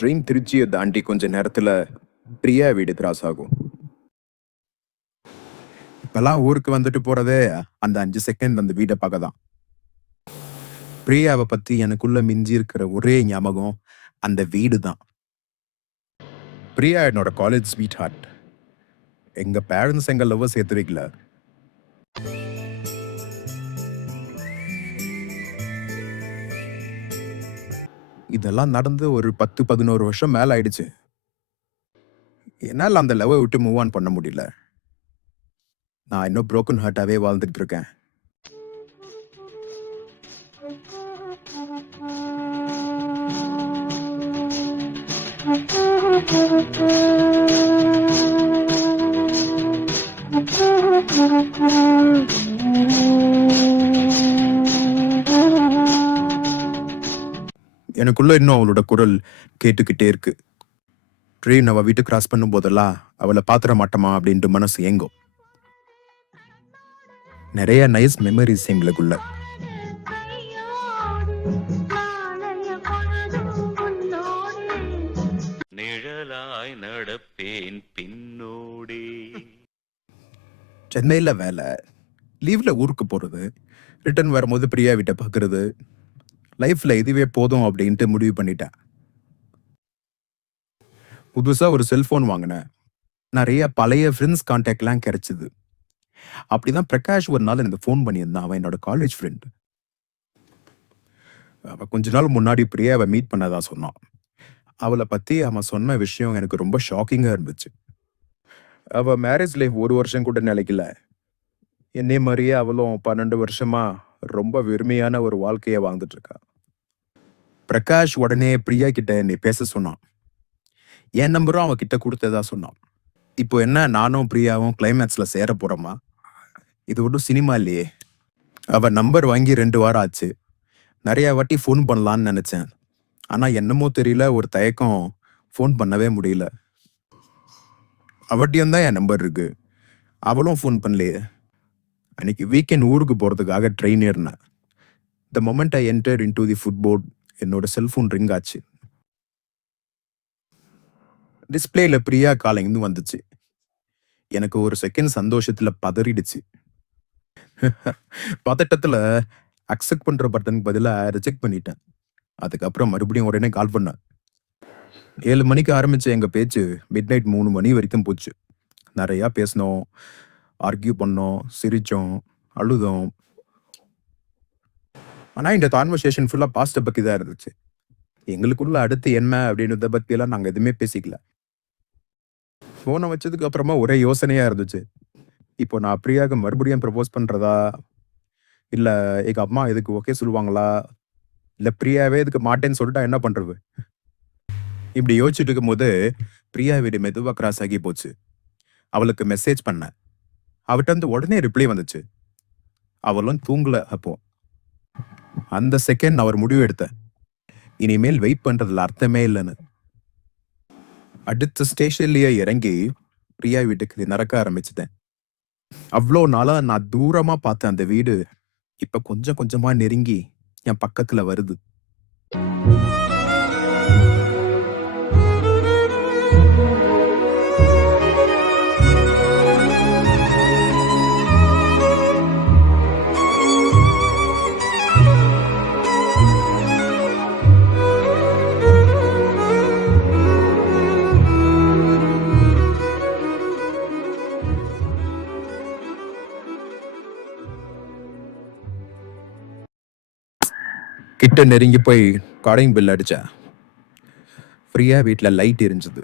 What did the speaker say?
Train திருச்சியை தாண்டி கொஞ்ச நேரத்தில் பிரியா வீடு கிராஸ் ஆகும். இப்பெல்லாம் ஊருக்கு வந்துட்டு போறதே அந்த அஞ்சு செகண்ட் அந்த வீடை பார்க்க தான் பிரியாவை பத்தி எனக்குள்ள மிஞ்சி இருக்கிற ஒரே ஞாபகம் அந்த வீடு தான் பிரியா என்னோட காலேஜ் ஸ்வீட் ஹார்ட் எங்க பேரண்ட்ஸ் எங்க லவ் சேர்த்து வைக்கல இதெல்லாம் நடந்து ஒரு பத்து பதினோரு வருஷம் மேல ஆயிடுச்சு. என்னால் அந்த லவ்வை விட்டு மூவ் ஆன் பண்ண முடியல. நான் இன்னும் ப்ரோக்கன் ஹார்ட்டாகவே வாழ்ந்துட்டு இருக்கேன். எனக்குள்ள இன்னும் அவளோட குரல் கேட்டுக்கிட்டே இருக்கு. ட்ரெயின் அவ வீட்டு கிராஸ் பண்ணும் போதெல்லாம் அவளை பாத்திர மாட்டோமா அப்படின்ட்டு மனசு ஏங்கும். நிறைய நைஸ் மெமரிஸ் எங்களுக்குள்ள. நிழலாய் நடப்பேன் பின்னோடே. சென்னையில் வேலை லீவில் ஊருக்கு போகிறது ரிட்டர்ன் வரும்போது பிரியா வீட்டை பார்க்கறது லைஃப்பில் இதுவே போதும் அப்படின்ட்டு முடிவு பண்ணிட்டேன். புதுசாக ஒரு செல்ஃபோன் வாங்கினேன். நிறைய பழைய ஃப்ரெண்ட்ஸ் கான்டாக்ட்லாம் கிடைச்சிது. அப்படிதான் பிரகாஷ் ஒரு நாள் எனக்கு ஃபோன் பண்ணியிருந்தான். அவன் என்னோட காலேஜ் ஃப்ரெண்டு அவன் கொஞ்ச நாள் முன்னாடி பிரியாவை மீட் பண்ணதா சொன்னான். அவளை பற்றி அவன் சொன்ன விஷயம் எனக்கு ரொம்ப ஷாக்கிங்காக இருந்துச்சு. அவ மேரேஜ் லைஃப் ஒரு வருஷம் கூட நிலைக்கல. என்னை மாதிரியே அவளும் பன்னெண்டு வருஷமா ரொம்ப வெறுமையான ஒரு வாழ்க்கையை வாழ்ந்துட்டு பிரகாஷ் உடனே பிரியா கிட்ட என்னை பேச சொன்னான். என் நம்பரும் அவன் கிட்ட கொடுத்ததா சொன்னான். இப்போ என்ன? நானும் பிரியாவும் கிளைமேக்ஸ்ல சேர போறோமா? இது ஒன்றும் சினிமா இல்லையே. அவ நம்பர் வாங்கி ரெண்டு வாரம் ஆச்சு. நிறைய வாட்டி ஃபோன் பண்ணலான்னு நினைச்சேன். ஆனா என்னமோ தெரியல ஒரு தயக்கம் ஃபோன் பண்ணவே முடியல. அவட்டியும் தான் என் நம்பர் இருக்கு. அவளும் ஃபோன் பண்ணலையே. அன்னைக்கு வீக்கெண்ட் ஊருக்கு போகிறதுக்காக ட்ரெயின் ஏறினேன். The moment I enter into the footboard என்னோட செல்ஃபோன் ரிங் ஆச்சு. டிஸ்பிளேல பிரியா காலிங்னு வந்துச்சு. எனக்கு ஒரு செகண்ட் சந்தோஷத்துல பதறிடுச்சு. பதட்டத்துல அக்செப்ட் பண்ற பட்டனுக்கு பதிலாக ரிஜெக்ட் பண்ணிட்டேன். அதுக்கப்புறம் மறுபடியும் உடனே கால் பண்ணேன். ஏழு மணிக்கு ஆரம்பிச்ச எங்க பேச்சு மிட் நைட் மூணு மணி வரைக்கும் போச்சு. நிறையா பேசினோம் ஆர்கியூ பண்ணோம் சிரிச்சோம் அழுதோம். ஆனா இந்த கான்வர்சேஷன் ஃபுல்லா பாஸ்ட பத்தி தான் இருந்துச்சு. எங்களுக்குள்ள அடுத்து என்ன அப்படின்றத பத்தி எல்லாம் நாங்க எதுவுமே பேசிக்கல. போனை வச்சதுக்கு அப்புறமா ஒரே யோசனையா இருந்துச்சு. இப்போ நான் பிரியாக்கு மறுபடியும் ப்ரப்போஸ் பண்றதா? இல்ல எங்க அம்மா இதுக்கு ஓகே சொல்லுவாங்களா? இல்ல பிரியாவே இதுக்கு மாட்டேன்னு சொல்லிட்டா என்ன பண்றது? இப்படி யோசிச்சுட்டு இருக்கும்போது பிரியா வீடு மெதுவா கிராஸ் ஆகி போச்சு. அவளுக்கு மெசேஜ் பண்ணேன். அவட்ட வந்து உடனே ரிப்ளை வந்துச்சு. அவளும் தூங்கல அப்போ. அந்த செகண்ட் நான் ஒரு முடிவு எடுத்தேன். இனிமேல் வெயிட் பண்றதுல அர்த்தமே இல்லைன்னு. அடுத்த ஸ்டேஷன்லயே இறங்கி பிரியா வீட்டுக்கு நடக்க ஆரம்பிச்சிட்டேன். அவ்வளோ நாளா நான் தூரமா பார்த்த அந்த வீடு. இப்ப கொஞ்சம் கொஞ்சமா நெருங்கி என் பக்கத்துல வருது. வீட்டை நெருங்கி போய் கடையும் பில் அடிச்சேன். ஃப்ரீயாக வீட்டில் லைட் எரிஞ்சுது.